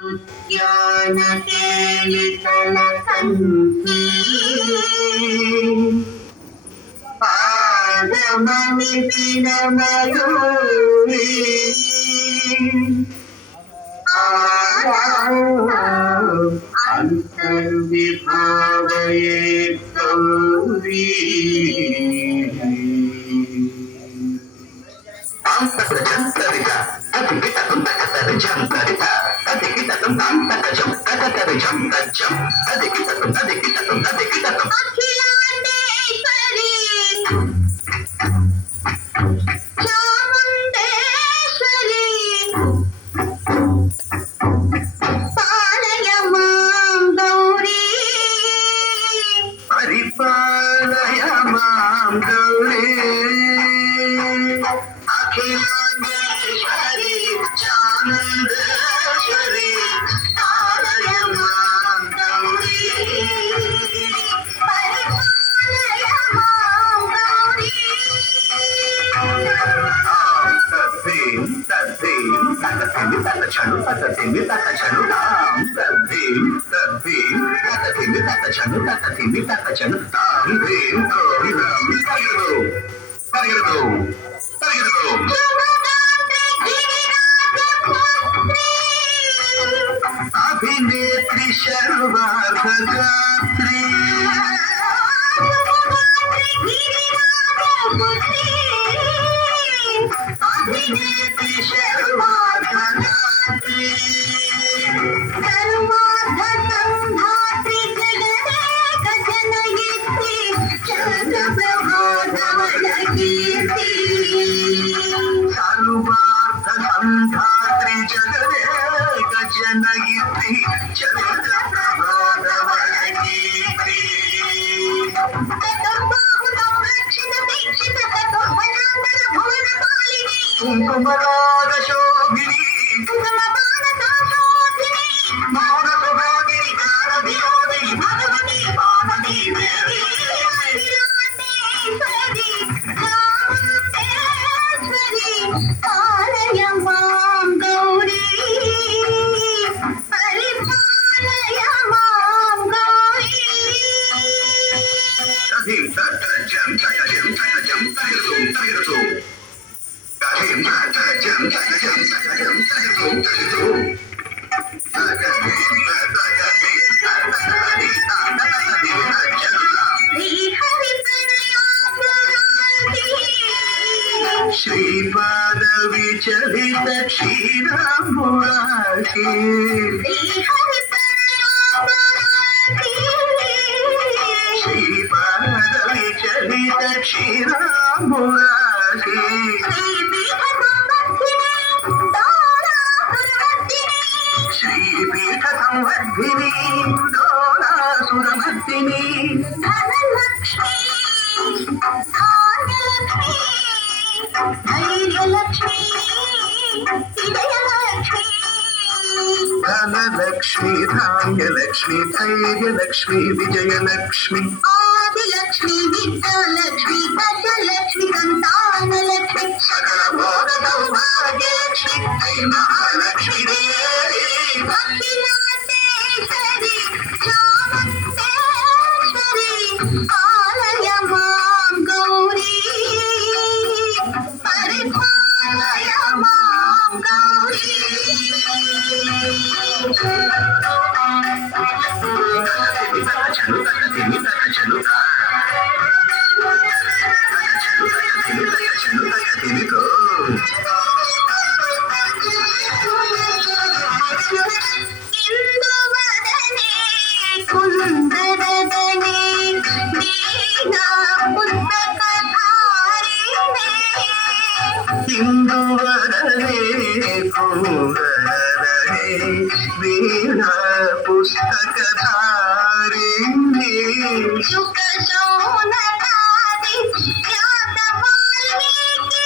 ज्ञानकेलितलकन्ती पादमनिपिनमयूरी अंतर्विभावये गौरी परिपालय मां गौरी अखिलांडेश्वरी चामुंडेश्वरी पालय मां गौरी परिपालय मां गौरी तद्भीं तद्भीं तदतिमि तदचनु तदतिमि तदचनु तां तद्भीं तद्भीं तदतिमि तदचनु तदतिमि तदचनु तां भीं तोहिनं तगिरदो तगिरदो तगिरदो अभिनेत्री सर्वार्थगात्री अभिनेत्री सर्वार्थगात्री सर्वार्थसंधात्री जगदेक जनयित्री चन्द्रप्रभाधवलकीर्ति सर्वार्थसंधात्री जगदेक जनयित्री चन्द्रप्रभाधवलकीर्ति कुंकुमराग शोभिनी मौनसुभागिनी कारवियोगिनी भगवती पार्वती देवी पालय मां गौरी परिपालय मां गौरी श्रीपाद विचलित क्षीराम्बुराशि श्रीपाद विचलित क्षीराम्बुराशि श्रीपीठ संवर्धिनी दोलासुरमर्दिनी धनलक्ष्मी धैर्यलक्ष्मी विजयलक्ष्मी धनलक्ष्मी धान्यलक्ष्मी धैर्यलक्ष्मी विजयलक्ष्मी आदिलक्ष्मी विद्यालक्ष्मी गजलक्ष्मी संतानलक्ष्मी सकल भोग सौभाग्यलक्ष्मी ऐ महालक्ष्मी देवी अखिलांडेश्वरी चामुंडेश्वरी पालय मां गौरी परिपालय मां गौरी वीणा पुस्तकधारिणी शुक शौनकादि ख्यात वाल्मीकि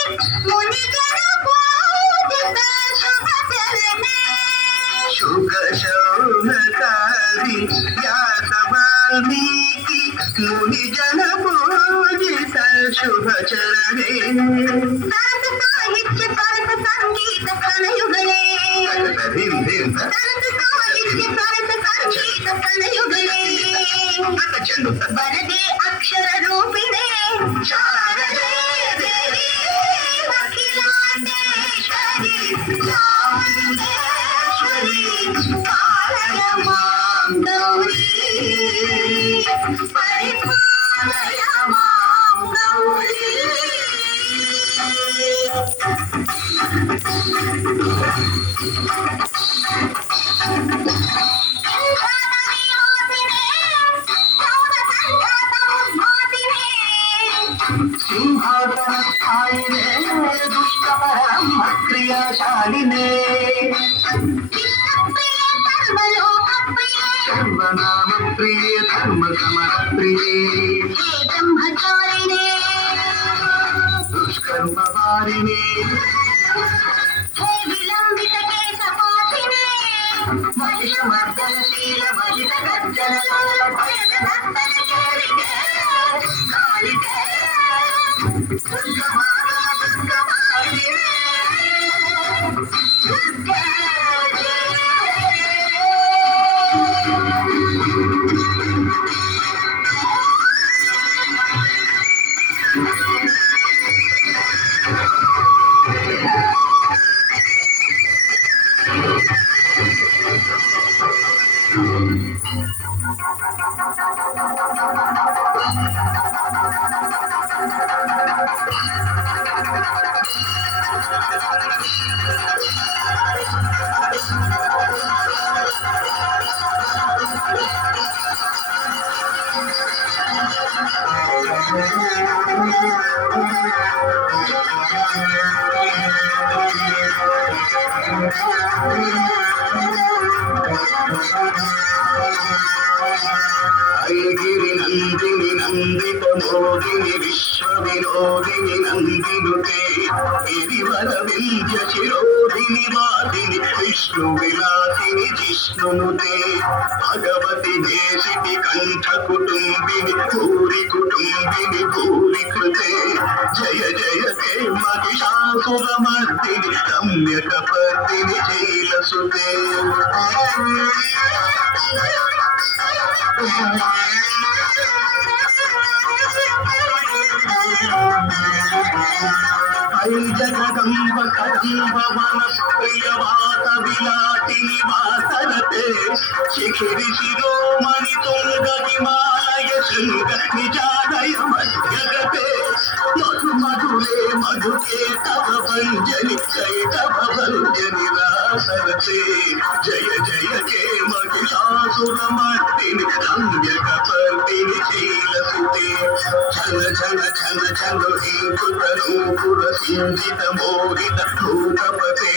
मुनिजन पूजित शुभ चरणे शुक शौनकादि ख्यात వాల్మీకి ముని జన పూజిత శుభ చరణే సరస సాహిత్య సరస సంగీత ప్రణయుగలే సరస సాహిత్య సరస సంగీత ప్రణయుగలే వరదే అక్షర రూపిణే శారదే దేవి అఖిలాండేశ్వరి చాముండేశ్వరి పాలయ మాం గౌరీ పరిపాలయ మాం గౌరీ సింహాసన స్థాయినే దుష్టపరం క్రియాశాలినే సర్వనామ ప్రియే ధర్మ సమర ప్రియే బ్రహ్మచారిణే దుష్కర్మ వారిణే విలంబిత కేశపాతినే మహిషమర్దనశీల మహిత గర్జన భయనర్దన చేరికే కాళికే ఐగిరి నందిని నందిత మోగిని విశ్వ వినోదిని నందినుతే గిరివర వింధ్య శిరోధిని వాదిని విష్ణు విలాసిని జిష్ణునుతే భగవతి దేశిని కంఠ కుటుంబిని భూరి కుటుంబిని భూరి కృతే జయ జయ తే మహిషాసురమర్దిని రమ్యక పర్దిని శైలసుతే జగదంబ కదంబ వన ప్రియవాత విలాటిని వాసరతే శిఖిరి శిరోమణి తుంగ హిమాలయ శృంగ నిజాదయ మధ్యగతే మధు మధులే మధుకే తవ భంజని చైతవ భంజని రాసరతే జయ జయ కే మహిషాసురమర్దిని రమ్యక పర్దిని శైలసుతే ఛన ఛన ఛన ఛన హింకుత నూపుర సింజిత మోహిత భూతపతే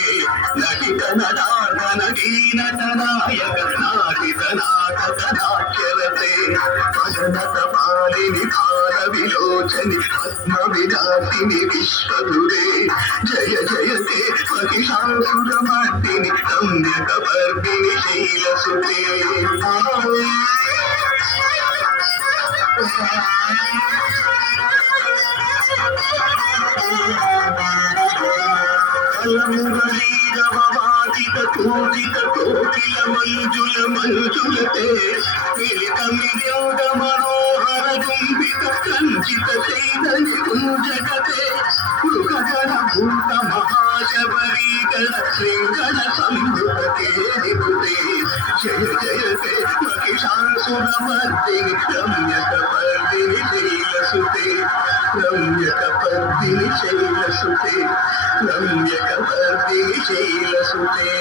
నటిత నడార్దన గీనత నాయక నాటిత నాటక నాట్యరతే పదనత పాలిని కాల విలోచని పద్మ విరాసిని విశ్వదురే జయ జయ తే మహిషాసురమర్దిని రమ్యక పర్దిని శైలసుతే మురళీరవాదిత తూజిత కోకిల మంజుల మంజులతే మిలిత మిలింగ మనోహర దుంబిత కంచిత చైతన్య కుంజగతే మృగగణ భూత మహాశబరీగణ శృంగణ సంభృతే నిభృతే జయ జయ తే మహిషాసురమర్దిని రమ్యక పర్దిని శైలసుతే రమ్యక పర్దిని శైలసుతే రమ్యక పర్దిని శైలసుతే